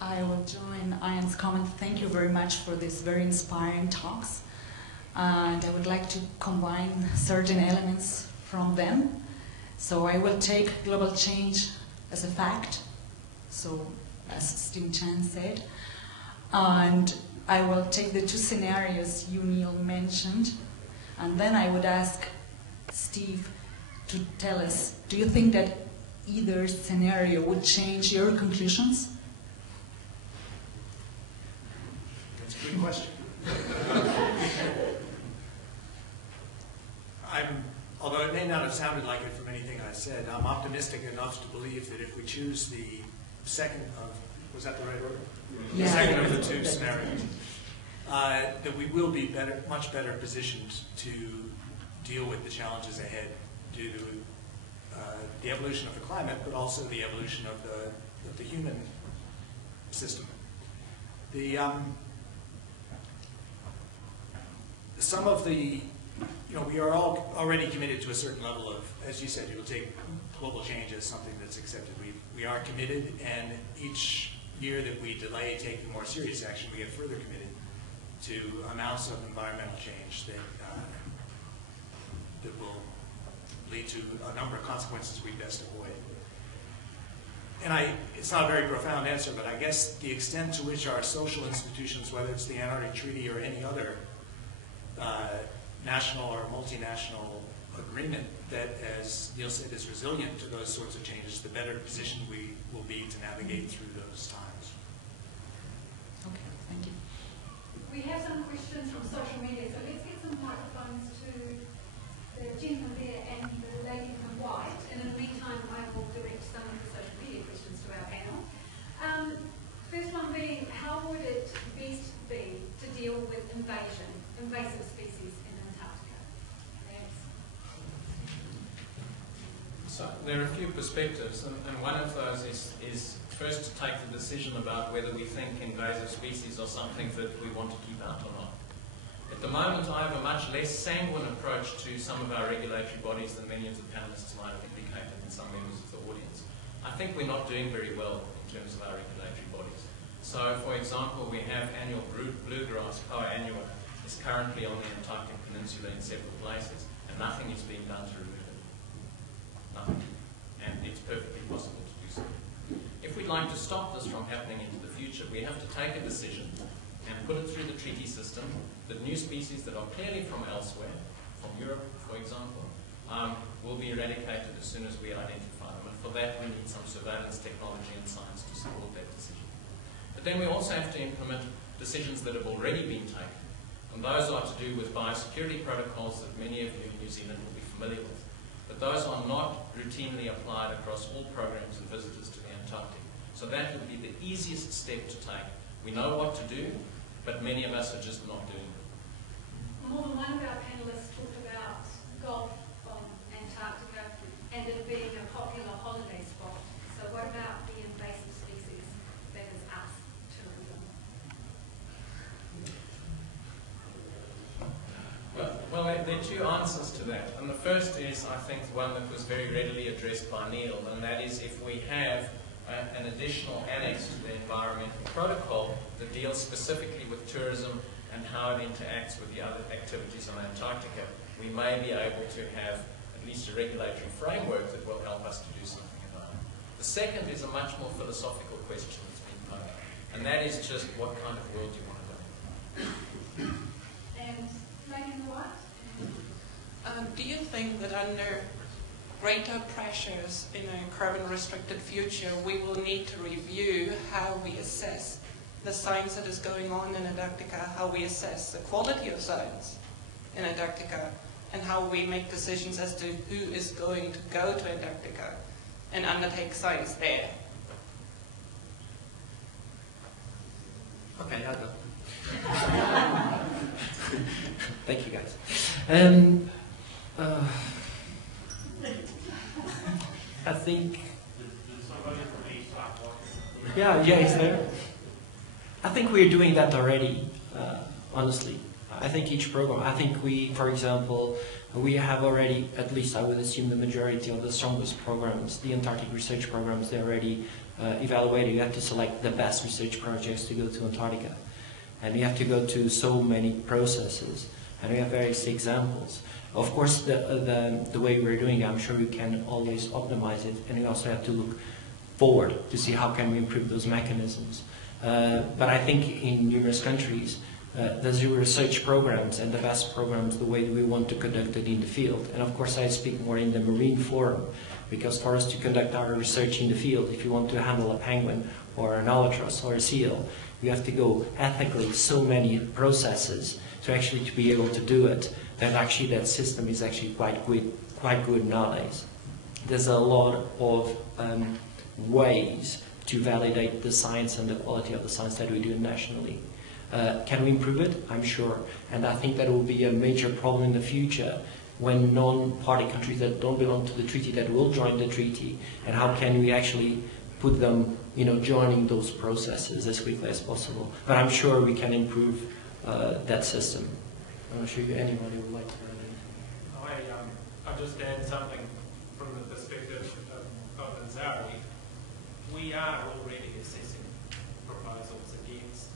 I will join Ian's comment. Thank you very much for these very inspiring talks. And I would like to combine certain elements from them. So I will take global change as a fact, so as Steve Chan said. And I will take the two scenarios you, Neil, mentioned. And then I would ask Steve to tell us, do you think that either scenario would change your conclusions? That's a good question. Although it may not have sounded like it from anything I said, I'm optimistic enough to believe that if we choose the second of, was that the right order? Yeah. The second of the two scenarios, that we will be much better positioned to deal with the challenges ahead due to the evolution of the climate, but also the evolution of the human system. Some of the, we are all already committed to a certain level of, as you said, you'll take global change as something that's accepted. We are committed, and each year that we delay taking more serious action, we get further committed to amounts of environmental change that will lead to a number of consequences we best avoid. And it's not a very profound answer, but I guess the extent to which our social institutions, whether it's the Antarctic Treaty or any other national or multinational agreement that, as Neil said, is resilient to those sorts of changes, the better position we will be to navigate through those times. Okay, thank you. We have some questions from social media, so let's get some microphones to the gentleman there and the lady in white, and in the meantime I will direct some of the social media questions to our panel. First one being, how would it best be to deal with invasive species in Antarctica? So there are a few perspectives, and one of those is first to take the decision about whether we think invasive species are something that we want to keep out or not. At the moment, I have a much less sanguine approach to some of our regulatory bodies than many of the panelists might have indicated and some members of the audience. I think we're not doing very well in terms of our regulatory bodies. So, for example, we have annual bluegrass, Poa annua, is currently on the Antarctic Peninsula in several places, and nothing is being done to remove it. Nothing. And it's perfectly possible to do so. If we'd like to stop this from happening into the future, we have to take a decision and put it through the treaty system that new species that are clearly from elsewhere, from Europe, for example, will be eradicated as soon as we identify them. And for that, we need some surveillance technology and science to support that decision. But then we also have to implement decisions that have already been taken. And those are to do with biosecurity protocols that many of you in New Zealand will be familiar with. But those are not routinely applied across all programs and visitors to the Antarctic. So that would be the easiest step to take. We know what to do, but many of us are just not doing it. More than one of our panelists talked about golf on Antarctica and it being a popular holiday spot. So what about the invasive species that is us, tourism? Well, there are two answers to that. And the first is, I think, one that was very readily addressed by Neil, and that is if we have an additional annex to the environmental protocol that deals specifically with tourism and how it interacts with the other activities on Antarctica, we may be able to have at least a regulatory framework that will help us to do something about it. The second is a much more philosophical question that's been posed, and that is just what kind of world do you want to live in? And lady in the white? Do you think that under greater pressures in a carbon-restricted future, we will need to review how we assess the science that is going on in Antarctica, how we assess the quality of science in Antarctica, and how we make decisions as to who is going to go to Antarctica and undertake science there? Okay, I'll go. Thank you, guys. I think. Yeah, he's there. I think we're doing that already. Honestly, I I think each program, I think we, for example, we have already, at least I would assume the majority of the strongest programs, the Antarctic research programs, they're already evaluated. You have to select the best research projects to go to Antarctica. And you have to go to so many processes. And we have various examples. Of course, the way we're doing it, I'm sure we can always optimize it. And we also have to look forward to see how can we improve those mechanisms. But I think in numerous countries, there's research programs and the best programs the way we want to conduct it in the field. And of course I speak more in the marine forum, because for us to conduct our research in the field, if you want to handle a penguin or an albatross or a seal, you have to go ethically so many processes to actually to be able to do it, that actually that system is actually quite good nowadays. There's a lot of ways to validate the science and the quality of the science that we do nationally. Can we improve it? I'm sure. And I think that will be a major problem in the future when non-party countries that don't belong to the treaty that will join the treaty, and how can we actually put them, joining those processes as quickly as possible. But I'm sure we can improve that system. I'm not sure if anybody would like to add anything. I'll just add something from the perspective of Ansari. We are already assessing proposals against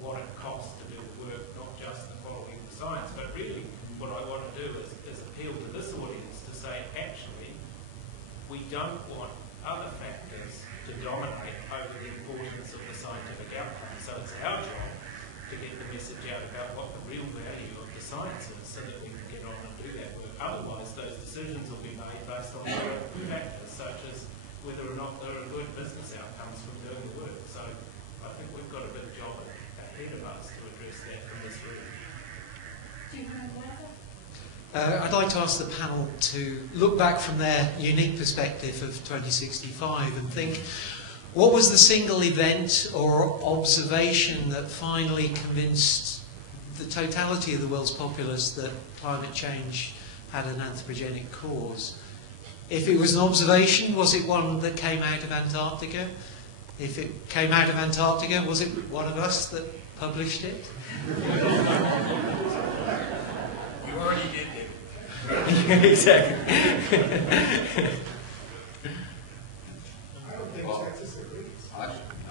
what it costs to do the work, not just the following the science, but really what I want to do is appeal to this audience to say, actually, we don't want other factors to dominate over the importance of the scientific outcome. So it's our job to get the message out about what the real value of the science is so that we can get on and do that work. Otherwise, those decisions will be made based on other factors, such as whether or not there are good business outcomes from doing the work. So I think we've got a big job ahead of us to address that in this room. Do you want to add? I'd like to ask the panel to look back from their unique perspective of 2065 and think, what was the single event or observation that finally convinced the totality of the world's populace that climate change had an anthropogenic cause? If it was an observation, was it one that came out of Antarctica? If it came out of Antarctica, was it one of us that published it? You already did it. Exactly. Well,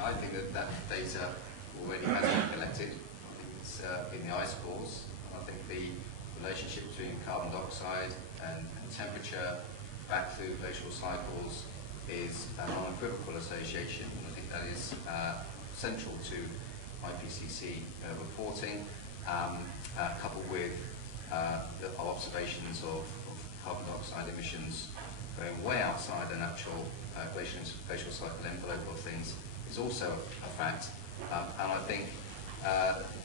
I think that data already has been collected. I think it's in the ice cores. I think the relationship between carbon dioxide and temperature back through glacial cycles is an unequivocal association. I think that is central to IPCC reporting, coupled with our observations of carbon dioxide emissions going way outside the natural glacial cycle envelope of things is also a fact. And I think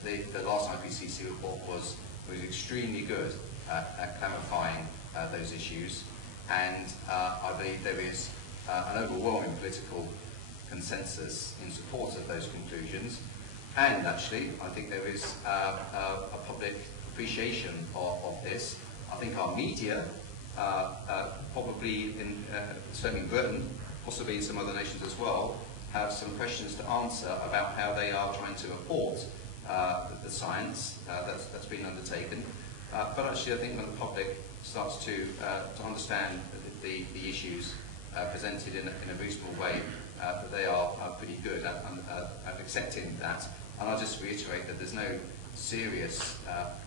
the last IPCC report was extremely good at clarifying those issues, and I believe there is an overwhelming political consensus in support of those conclusions, and actually I think there is a public appreciation of this. I think our media, probably certainly in Britain, possibly in some other nations as well, have some questions to answer about how they are trying to report the science that's been undertaken. But actually I think when the public starts to understand the issues presented in a reasonable way, that they are pretty good at accepting that. And I'll just reiterate that there's no serious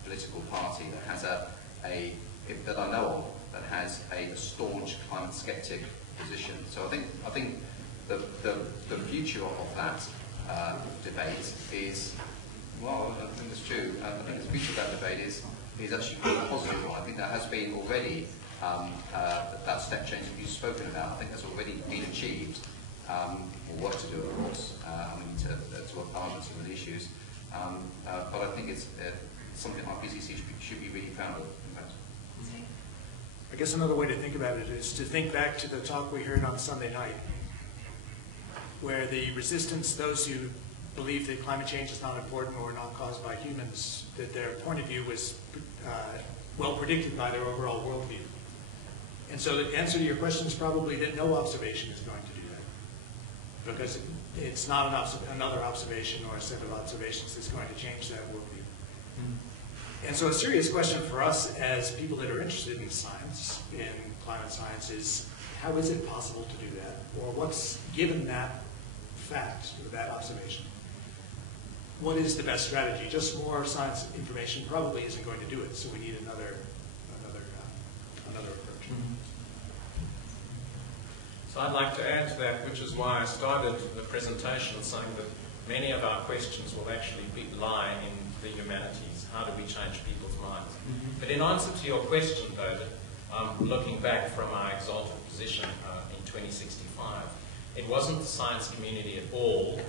political party that has that I know of, that has a staunch climate skeptic position. So I think the future of that debate is, well, I think it's true. I think the future of that debate is actually quite positive. I think there has been already that step change that you've spoken about. I think that's already been achieved. More work to do, of course. I mean, to work hard on some of the issues. But I think it's something IPCC should be really proud of, in fact. I guess another way to think about it is to think back to the talk we heard on Sunday night, where the resistance, those who believe that climate change is not important or not caused by humans, that their point of view was well predicted by their overall worldview. And so the answer to your question is probably that no observation is going to do that, because it's not another observation or a set of observations that's going to change that worldview. And so a serious question for us as people that are interested in science, in climate science, is how is it possible to do that? Or what's, given that fact, or that observation, what is the best strategy? Just more science information probably isn't going to do it, so we need another approach. So I'd like to add to that, which is why I started the presentation saying that many of our questions will actually lie in the humanities. How do we change people's minds? But in answer to your question, David, looking back from our exalted position in 2065, it wasn't the science community at all,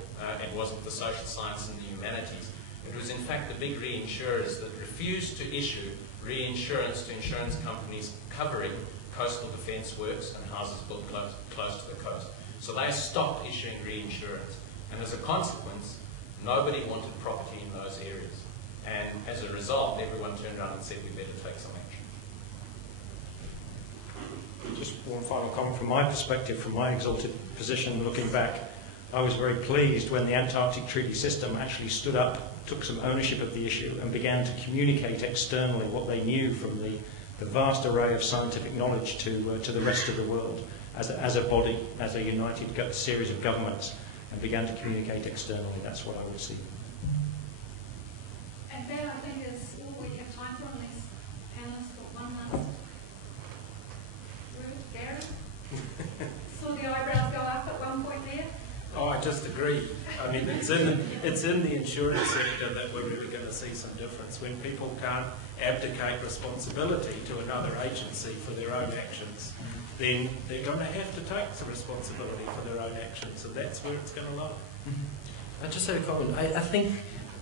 it wasn't the social science and the humanities. It was in fact the big reinsurers that refused to issue reinsurance to insurance companies covering coastal defence works and houses built close to the coast. So they stopped issuing reinsurance. And as a consequence, nobody wanted property in those areas. And as a result, everyone turned around and said, we better take some action. Just one final comment from my perspective, from my exalted position looking back. I was very pleased when the Antarctic Treaty System actually stood up, took some ownership of the issue and began to communicate externally what they knew from the vast array of scientific knowledge to the rest of the world as a body, as a united series of governments, and began to communicate externally. That's what I would see. And that, I think, is all we have time for, unless panelists got one last word. Gary? Saw the eyebrows go up at one point there. Oh, I just agree. I mean, it's in the insurance sector that we're really going to see some difference. When people can't abdicate responsibility to another agency for their own actions, then they're going to have to take some responsibility for their own actions, and that's where it's going to lie. I just had a comment. I think,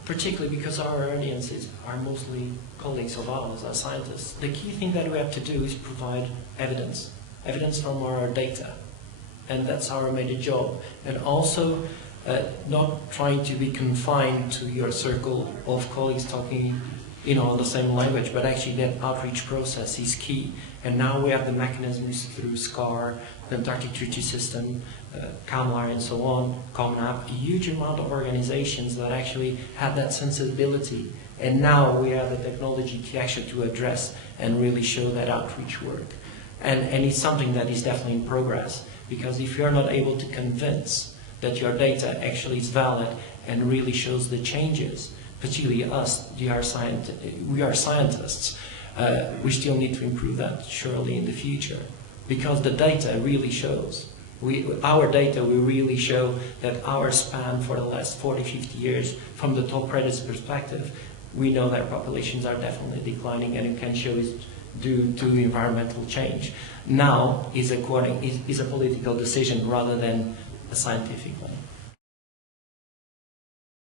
particularly because our audiences are mostly colleagues of ours, our scientists, the key thing that we have to do is provide evidence from our data. And that's our major job. And also, not trying to be confined to your circle of colleagues talking, the same language, but actually that outreach process is key. And now we have the mechanisms through SCAR, the Antarctic Treaty System, CAMLAR, and so on, COMNAP, a huge amount of organizations that actually have that sensibility. And now we have the technology to actually to address and really show that outreach work. And it's something that is definitely in progress. Because if you're not able to convince that your data actually is valid and really shows the changes, particularly us, we are scientists, we still need to improve that surely in the future. Because the data really shows. Our data will really show that our span for the last 40, 50 years, from the top predators perspective, we know that populations are definitely declining, and it can show it's due to environmental change. Now is a political decision rather than a scientific one.